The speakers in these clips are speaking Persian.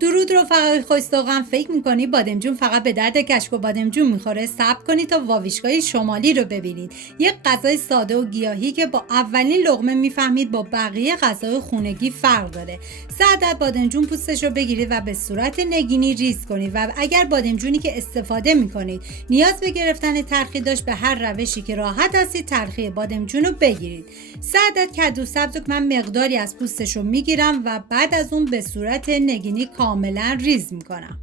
درود رفقای خوش‌ذوقم. فکر میکنی بادمجون فقط به درد کشک و بادمجون میخوره؟ صبر کنید تا واویشگاه شمالی رو ببینید. یک غذای ساده و گیاهی که با اولین لقمه میفهمید با بقیه غذای خونگی فرق داره. 3 عدد بادمجون پوستش رو بگیرید و به صورت نگینی ریز کنید و اگر بادمجونی که استفاده میکنید نیاز به گرفتن ترخی داشت، به هر روشی که راحت هستید ترخی بادمجون رو بگیرید. 3 عدد کدو سبز رو من مقداری از پوستش رو میگیرم و بعد از اون به صورت نگینی کاملا ریز میکنم.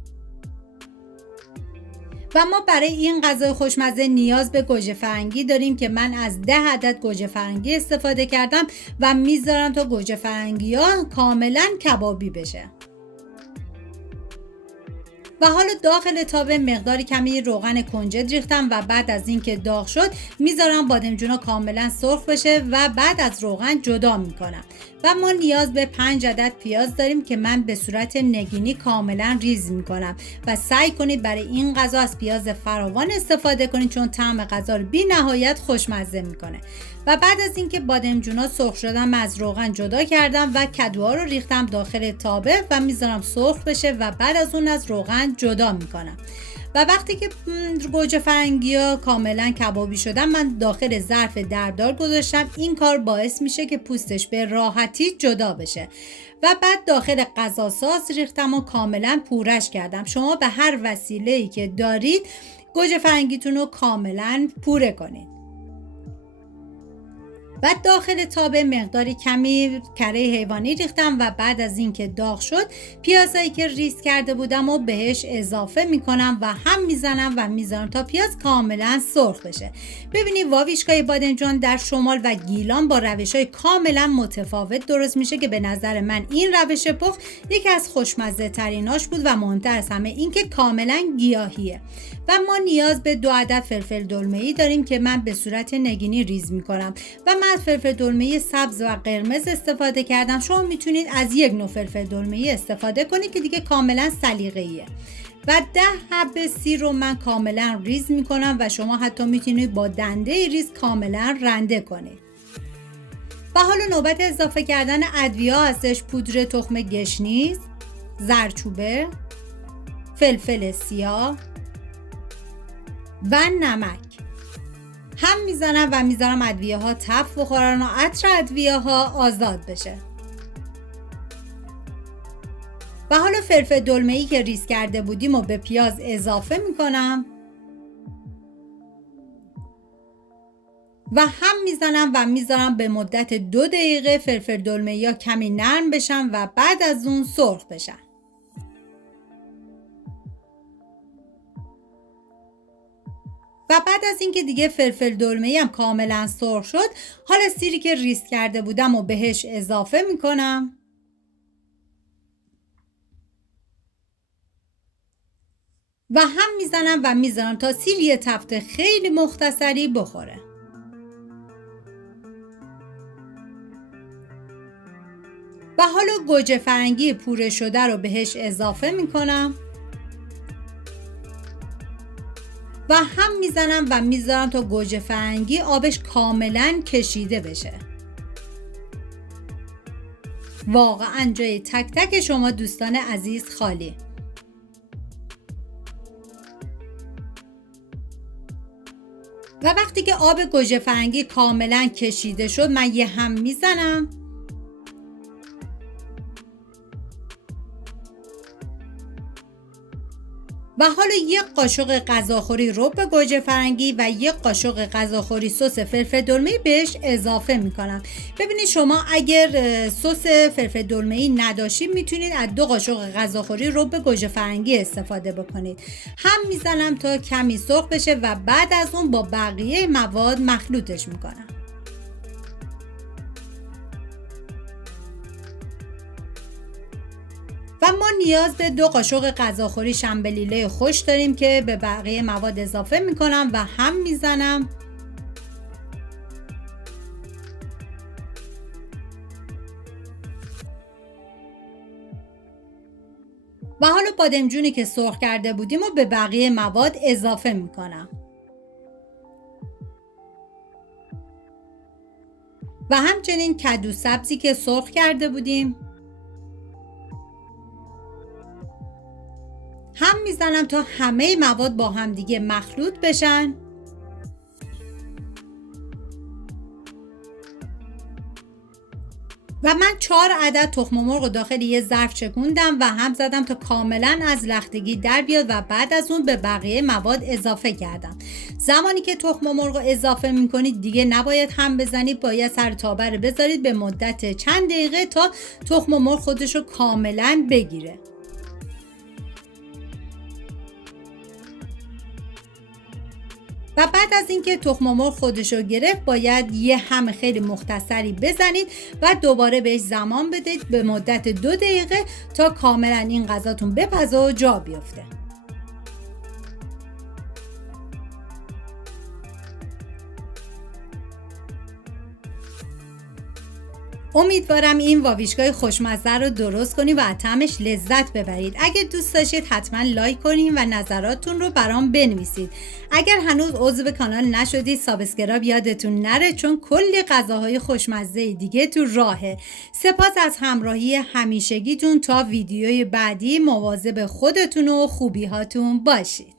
و ما برای این غذای خوشمزه نیاز به گوجه فرنگی داریم که من از 10 عدد گوجه فرنگی استفاده کردم و میذارم تا گوجه فرنگی ها کاملا کبابی بشه. و حالا داخل تابه مقداری کمی روغن کنجد ریختم و بعد از اینکه داغ شد میذارم بادمجونا کاملا سرخ بشه و بعد از روغن جدا میکنم. و ما نیاز به 5 عدد پیاز داریم که من به صورت نگینی کاملا ریز میکنم و سعی کنید برای این غذا از پیاز فراوان استفاده کنید چون طعم غذا رو بی نهایت خوشمزه میکنه. و بعد از اینکه بادمجونا سرخ شدن من از روغن جدا کردم و کدوها رو ریختم داخل تابه و میذارم سرخ بشه و بعد از اون از روغن جدا میکنم. و وقتی که گوجه فرنگی ها کاملا کبابی شدن من داخل ظرف دردار گذاشتم. این کار باعث میشه که پوستش به راحتی جدا بشه. و بعد داخل غذاساز ریختم و کاملا پورش کردم. شما به هر وسیله‌ای که دارید گوجه فرنگیتون رو کاملا پوره کنید. و داخل تابه مقداری کمی کره حیوانی ریختم و بعد از اینکه داغ شد پیازایی که ریز کرده بودم و بهش اضافه میکنم و هم میزنم و میذارم تا پیاز کاملا سرخ بشه. ببینید واویشگاه بادمجان در شمال و گیلان با روش‌های کاملا متفاوت درست میشه که به نظر من این روش پخت یکی از خوشمزه تریناش بود و مهمتر از همه این که کاملا گیاهیه. و ما نیاز به 2 عدد فلفل دلمه‌ای داریم که من به صورت نگینی ریز میکنم و من از فلفل دلمه‌ای سبز و قرمز استفاده کردم. شما میتونید از یک نوع فلفل دلمه‌ای استفاده کنید که دیگه کاملا سلیقه‌ایه. و 10 حب سیر رو من کاملا ریز میکنم و شما حتی میتونید با دنده ریز کاملا رنده کنید. و حالا نوبت اضافه کردن ادویه هستش. پودر تخم گشنیز، زردچوبه، فلفل سیاه و نمک هم میزنم و میذارم ادویه ها تف بخورن و عطر ادویه ها آزاد بشه. و حالا فلفل دلمه‌ای که ریز کرده بودیم و به پیاز اضافه میکنم و هم میزنم و میذارم به مدت 2 دقیقه فلفل دلمه‌ای ها کمی نرم بشن و بعد از اون سرخ بشن. و بعد از اینکه دیگه فلفل دلمه‌ای هم کاملا سرخ شد حالا سیری که ریز کرده بودم و بهش اضافه میکنم و هم میزنم و میذارم تا سیر یه تفته خیلی مختصری بخوره. و حالا گوجه فرنگی پوره شده رو بهش اضافه میکنم و هم میزنم و میذارم تا گوجه فرنگی آبش کاملا کشیده بشه. واقعا جای تک تک شما دوستان عزیز خالی. و وقتی که آب گوجه فرنگی کاملا کشیده شد من یه هم میزنم و حالا یک قاشق غذاخوری رب گوجه فرنگی و یک قاشق غذاخوری سس فلفل دلمه‌ای بهش اضافه میکنم. ببینید شما اگر سس فلفل دلمه‌ای نداشتید میتونید از 2 قاشق غذاخوری رب گوجه فرنگی استفاده بکنید. هم میزنم تا کمی سرخ بشه و بعد از اون با بقیه مواد مخلوطش میکنم. و ما نیاز به 2 قاشق غذاخوری شنبلیله خوش داریم که به بقیه مواد اضافه میکنم و هم میزنم و حالا بادمجونی که سرخ کرده بودیم و به بقیه مواد اضافه میکنم و همچنین کدو سبزی که سرخ کرده بودیم هم میزنم تا همه مواد با هم دیگه مخلوط بشن. و من 4 عدد تخم مرغ رو داخل یه ظرف چکوندم و هم زدم تا کاملا از لختگی در بیاد و بعد از اون به بقیه مواد اضافه کردم. زمانی که تخم مرغ رو اضافه میکنید دیگه نباید هم بزنید، باید سر تابر بذارید به مدت چند دقیقه تا تخم مرغ خودش رو کاملا بگیره. و بعد از اینکه تخم مرغ خودشو گرفت باید یه هم خیلی مختصری بزنید و دوباره بهش زمان بدید به مدت 2 دقیقه تا کاملا این غذاتون بپزه و جا بیفته. امیدوارم این واویچکای خوشمزه رو درست کنید و از طعمش لذت ببرید. اگه دوست داشتید حتما لایک کنید و نظراتتون رو برام بنویسید. اگر هنوز عضو کانال نشدید سابسکرایب یادتون نره، چون کلی غذاهای خوشمزه دیگه تو راهه. سپاس از همراهی همیشگیتون. تا ویدیوی بعدی مواظب خودتون و خوبی هاتون باشید.